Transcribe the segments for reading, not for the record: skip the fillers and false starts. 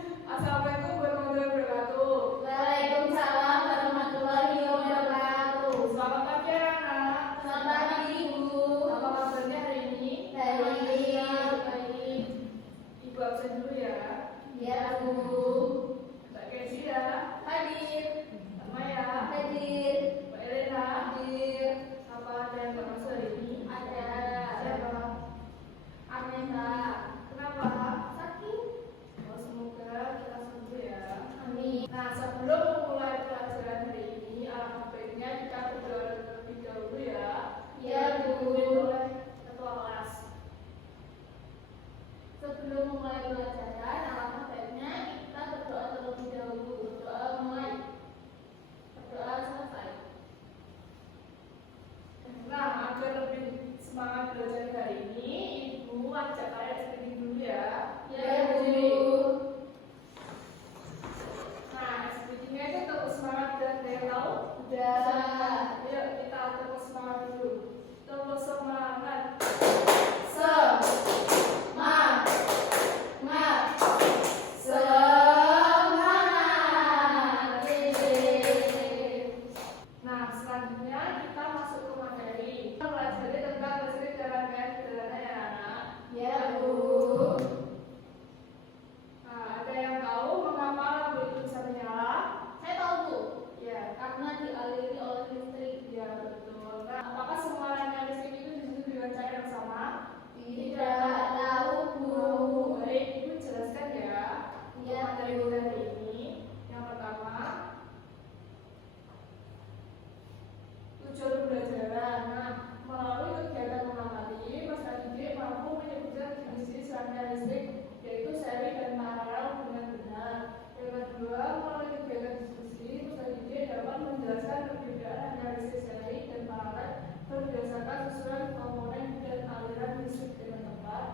Assalamualaikum warahmatullahi wabarakatuh. Waalaikumsalam warahmatullahi wabarakatuh. Selamat pagi anak. Selamat pagi Ibu. Apa kabarnya hari ini? Baik. Baik. Ibu absen dulu ya. Ya Bu. Mbak Kezia Hadir. Mbak Maya, Hadir. Mbak Elena. Hadir. Apa ada yang nggak masuk hari ini? Ada. Siapa? Aneta. Kenapa? Sakit. Oh, semoga kita sembuh ya. Amin. Nah, sebelum memulai pelajaran hari ini, alangkah baiknya kita berdoa terlebih dahulu ya. Ya, Bu. Dipimpin oleh ketua kelas. Sebelum memulai pelajaran, alangkah baiknya kita berdoa terlebih dahulu. Berdoa mulai. Berdoa selesai. Nah, agar lebih semangat belajar hari ini, Ibu ajak kalian screening dulu ya. Ya, Bu. Nah, screeningnya itu tepuk semangat dan daya tahu. Udah. Ayo kita tepuk semangat dulu. Tepuk semangat. Semangat. Nah, selanjutnya kita masuk ke materi. Kita pelajari tentang listrik dan rangkaian sederhana ya anak. Ya, Bu. Nah, ada yang tahu mengapa lampu itu bisa menyala? Saya tahu, Bu. Ya, Karena dialiri oleh listrik. ya betul. Nah, apakah semua rangkaian listrik itu disusun dengan cara yang sama? Tidak tahu, Bu. Baik, Ibu jelaskan ya. Ya, Materi Bu. kita hari ini. Yang pertama, tujuan pembelajaran. Nah, melalui kegiatan mengamati, peserta didik mampu menyebutkan jenis-jenis rangkaian listrik, yaitu seri dan paralel dengan benar. Yang kedua, melalui kegiatan diskusi, peserta didik dapat menjelaskan perbedaan antara listrik seri dan paralel berdasarkan susunan komponen dan aliran listrik dengan tepat.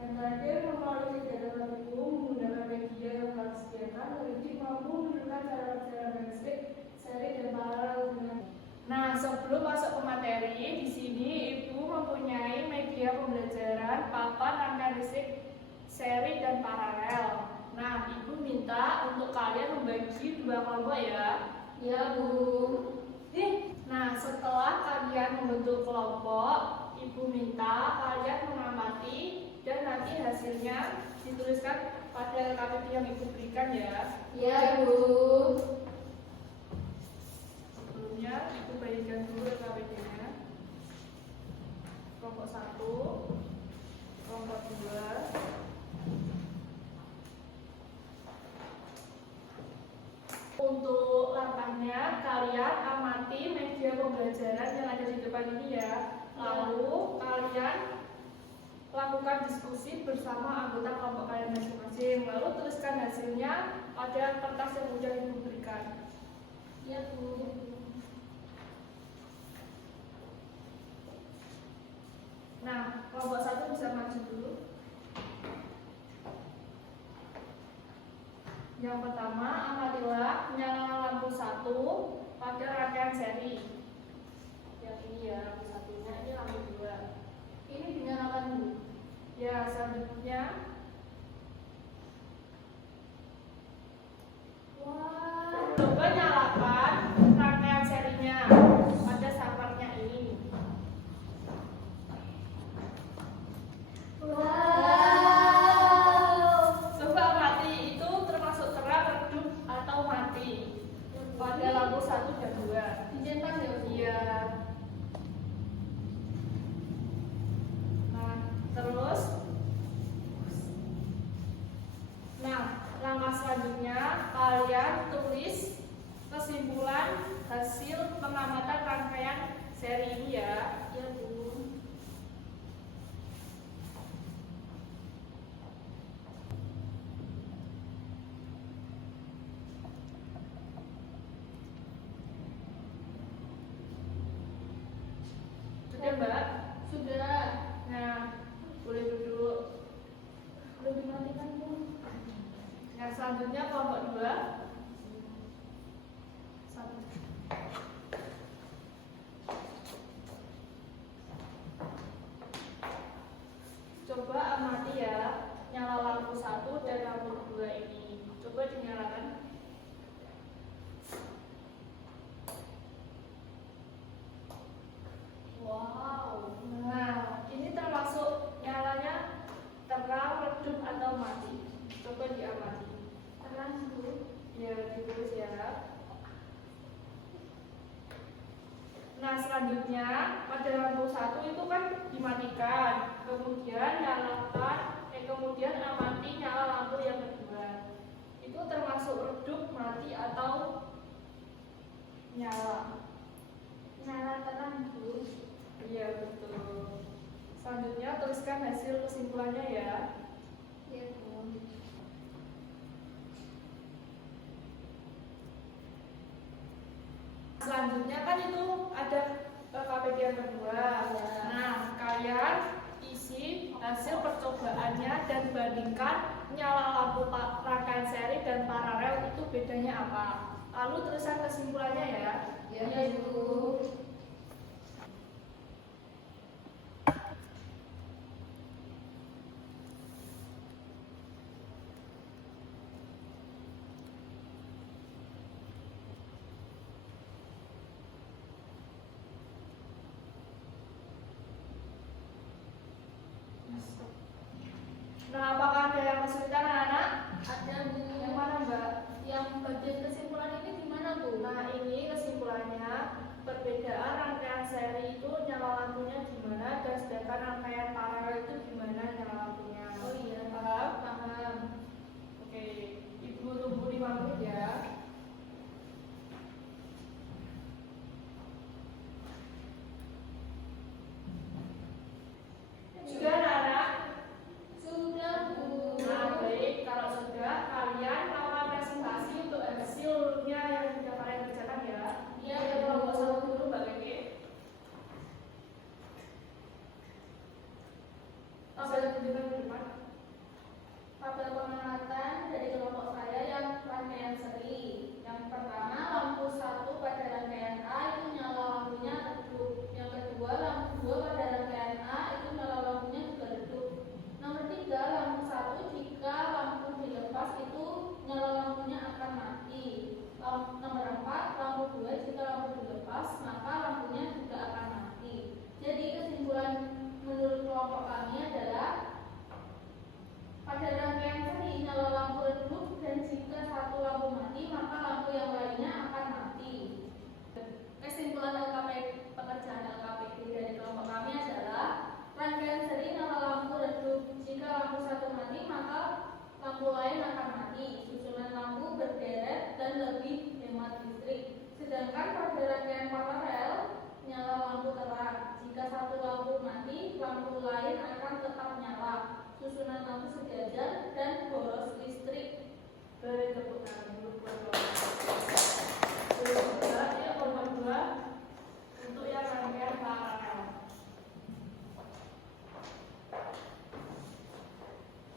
Yang terakhir, melalui kegiatan praktikum menggunakan media yang telah disediakan, pendidik mampu menunjukkan cara perjalanan listrik seri dan paralel dengan. Nah, sebelum masuk ke materi, di sini Ibu mempunyai media pembelajaran papan rangkaian listrik seri dan paralel. Nah, Ibu minta untuk kalian membagi dua kelompok ya. Ya, Bu. Nah, setelah kalian membentuk kelompok, Ibu minta kalian mengamati dan nanti hasilnya dituliskan pada KTP yang Ibu berikan ya. Ya, Bu. Sebelumnya Ibu bagikan dulu KTP-nya. Kelompok 1, kelompok 2. Untuk langkahnya, kalian amati media pembelajaran yang ada di depan ini ya. Lalu kalian lakukan diskusi bersama anggota kelompok kalian masing-masing. Lalu tuliskan hasilnya pada kertas yang sudah Ibu berikan. Ya, Bu. Nah, kelompok 1 bisa maju dulu. Yang pertama, amatilah nyala lampu 1 pada rangkaian seri. Yang ini ya, lampu satunya, ini lampu 2. Ini dinyalakan dulu. Ya, selanjutnya Wah. coba nyalakan rangkaian serinya pada samarnya ini. Wow. Coba mati itu termasuk terang, redup, atau mati pada lampu 1 dan 2. Dicetak ya, Bu. Iya. Nah, terus Selanjutnya kelompok 2. Coba amati ya, nyala lampu 1 dan lampu 2 ini. Coba dinyalakan. Wow. Nah, ini termasuk nyalanya terang, redup atau mati. Coba diamati. Terang dulu. Ya, ditulis ya. Nah, selanjutnya pada lampu 1 itu kan dimatikan, kemudian nyalakan, kemudian amati nyala lampu yang kedua. Itu termasuk redup, mati atau nyala? Nyala terang dulu. Iya, betul. Selanjutnya tuliskan hasil kesimpulannya ya. Iya, Bu. Selanjutnya kan itu ada KPD yang kedua. Ya. Nah, kalian isi hasil percobaannya dan bandingkan nyala lampu rangkaian seri dan paralel itu bedanya apa. Lalu tulisan kesimpulannya ya. Iya, Bu. Nah, apakah ada yang kesulitan anak-anak? Ada, Bu. Yang mana, Mbak? Yang bagian kesimpulan ini gimana, Bu? Nah, ini kesimpulannya perbedaan rangkaian seri itu nyala lampunya gimana dan sedangkan rangkaian paralel itu gimana nyala lampunya. Oh iya. Paham? Paham. Oke, Ibu tunggu 5 menit ya. Sudah anak-anak? Sudah, Bu. Nah, baik. Kalau sudah, kalian melakukan presentasi untuk hasilnya yang sudah kalian kerjakan ya. Iya, Oke, Bu. kelompok 1 dulu, Mbak Keke. Bisa tunjukkan ke depan. Tabel pengamatan dari kelompok saya yang rangkaian seri. Yang pertama, lampu 1 pada rangkaian A itu nyala lampunya redup. Yang kedua, lampu 2 pada rangkaian A itu nyala lampunya juga redup. Nomor 3, lampu 1 jika lampu dilepas itu nyala lampunya akan mati. Nomor 4, lampu 2 jika lampu dilepas maka lampunya juga akan mati. Jadi kesimpulan menurut kelompok kami adalah pada rangkaian seri nyala lampu redup dan jika satu lampu mati maka lampu yang lainnya akan mati. Kesimpulan pekerjaan LKPD dari kelompok kami adalah rangkaian seri nyala lampu redup. Jika lampu satu mati maka lampu lain akan mati. Susunan lampu berderet dan lebih hemat listrik. Sedangkan pada rangkaian paralel nyala lampu terang. Jika satu lampu mati, lampu lain akan tetap nyala. Susunan lampu sejajar dan boros listrik. Beri tepuk tangan dulu buat kelompok 2. Kelompok 2 untuk yang rangkaian paralel.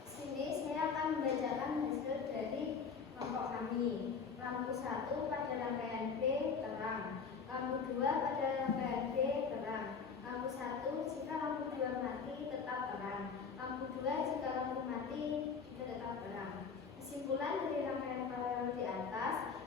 Sini saya akan membacakan hasil dari kelompok kami. Lampu 1 pada rangkaian B terang. Lampu 2 pada rangkaian B terang. Lampu 1 jika lampu 2 mati tetap terang. Lampu 2 jika lampu mati juga tetap terang. Kesimpulan dari rangkaian paralel di atas,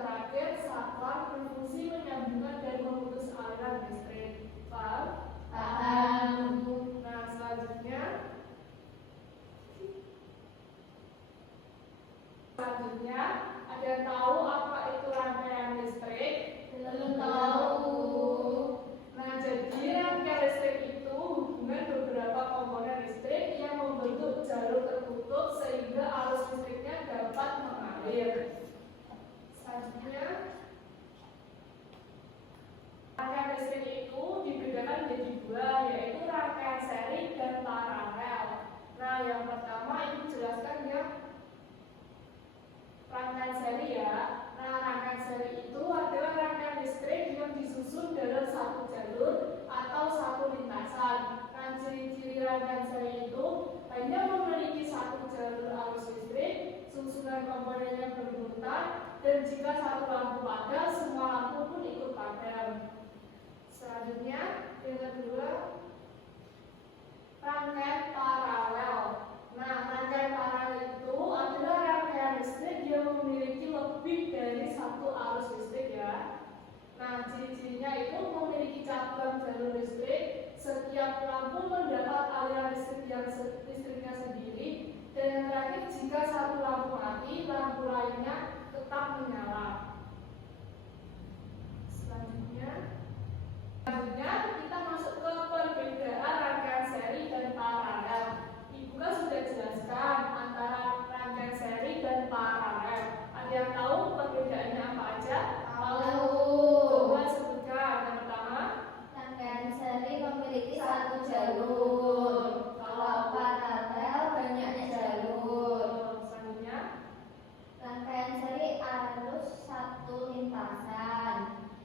terakhir, saklar berfungsi menyambungkan dan memutus aliran listrik. Paham? Paham. Nah, selanjutnya ada yang tahu apa itu rangkaian listrik? Belum tahu. Nah, jadi rangkaian listrik itu hubungan beberapa komponen listrik yang membentuk jalur tertutup sehingga arus listriknya dapat mengalir. Selanjutnya, rangkaian listrik itu dibedakan menjadi dua, yaitu rangkaian seri dan paralel. Nah, yang pertama ibu jelaskan ya rangkaian seri ya. Nah, rangkaian seri itu adalah rangkaian listrik yang disusun dalam satu jalur atau satu lintasan. Nah, ciri-ciri rangkaian seri itu hanya memiliki satu jalur arus listrik, susunan komponennya berurutan, dan jika satu lampu padam, semua lampu pun ikut padam. Selanjutnya, yang kedua, rangkaian paralel. Nah, rangkaian paralel itu adalah rangkaian listrik yang memiliki lebih dari satu arus listrik ya. Nah, ciri-cirinya itu memiliki cabang jalur listrik, setiap lampu mendapat aliran listrik yang listriknya sendiri, dan yang terakhir jika satu lampu mati, lampu lainnya tetap menyala. Selanjutnya kita masuk ke perbedaan rangkaian seri dan paralel. Ibu kan sudah jelaskan antara rangkaian seri dan paralel. Ada yang tahu perbedaannya apa aja? Tahu. Coba sebutkan. Yang pertama, Rangkaian seri memiliki satu jalur. Kalau paralel banyak jalur. Selanjutnya, Rangkaian seri harus satu lintasan.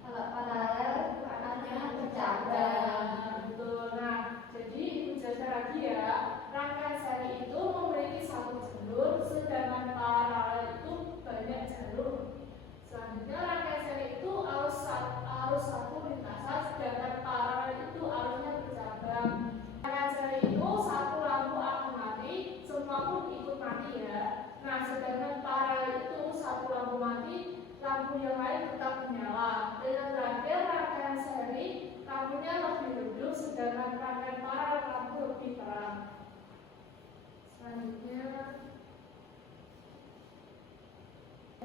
Kalau paralel arahnya bercabang. betul. Nah, jadi ibu jelaskan lagi ya. Rangkaian seri itu memiliki satu jalur, sedangkan paralel itu banyak jalur. Selanjutnya, rangkaian seri itu arus satu lintasan, sedangkan paralel itu arusnya bercabang. Rangkaian seri itu satu lampu akan mati, semua pun ikut mati ya. Nah, sedangkan paralel itu satu lampu mati, lampu yang lain tetap menyala. Dan yang terakhir, rangkaian seri lampunya lebih redup, sedangkan rangkaian paralel lampu lebih terang. Selanjutnya,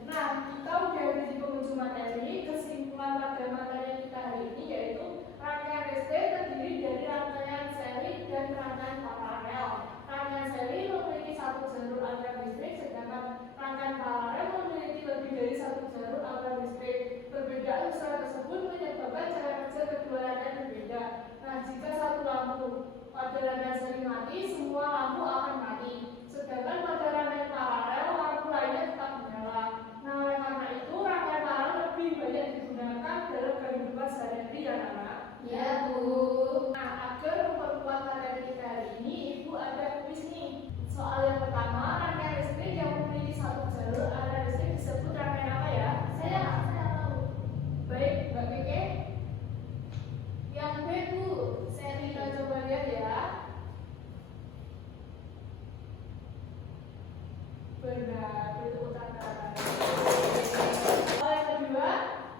nah, kita udah di penghujung materi. Kesimpulan pada materi kita hari ini yaitu rangkaian listrik terdiri dari rangkaian seri dan rangkaian paralel. Rangkaian seri memiliki satu jalur aliran listrik, sedangkan rangkaian paralel memiliki lebih dari satu jalur aliran listrik. Perbedaan usaha tersebut menyebabkan cara kerja kedua rangkaian berbeda. Nah, jika satu lampu pada rangkaian seri mati, semua lampu akan mati. Sedangkan pada rangkaian paralel, lampu lainnya tetap menyala. Nah, oleh karena itu rangkaian paralel lebih banyak digunakan dalam kehidupan sehari-hari ya, anak. Ya, Bu. Nah, agar memperkuat materi kita hari ini, Ibu ada kuis nih. Soal yang pertama, rangkaian listrik yang memiliki satu jalur aliran listrik disebut rangkaian apa ya? Saya tahu. Baik, Mbak Keke. Yang B, Bu. Kita coba lihat ya. Benar, itu utara. Soal yang kedua,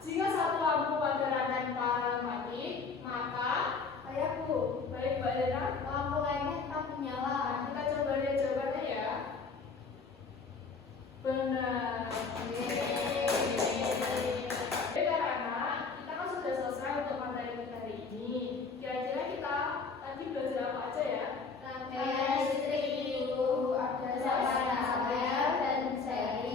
jika satu lampu pada rangkaian paralel mati, maka Ayah, Bu. baik Mbak Dena, Lampu lainnya tetap menyala. kita coba lihat jawabannya ya. Benar. Karena kita kan sudah selesai untuk materi kita hari ini. Kira-kira kita tadi belajar apa aja ya? Rangkaian listrik itu ada paralel dan seri.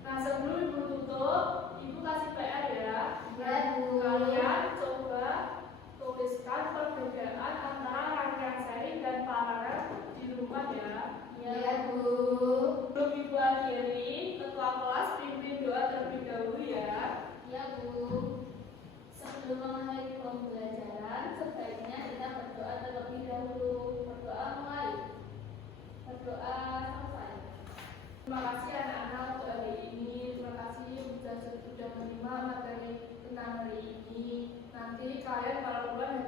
Nah, sebelum Ibu tutup, Ibu kasih PR ya. Ya, Bu. Kalian coba tuliskan perbedaan antara rangkaian seri dan paralel di rumah ya. Ya, Bu. Sebelum Ibu akhiri, ketua kelas pimpin doa terlebih dahulu ya. Ya, Bu. Sebelum mengakhiri pembelajaran, sebaiknya kita berdoa terlebih dahulu. Berdoa mulai. Berdoa selesai. Terima kasih anak-anak untuk hari ini. Terima kasih sudah menerima materi tentang hari ini. Nanti kalian kalau pulang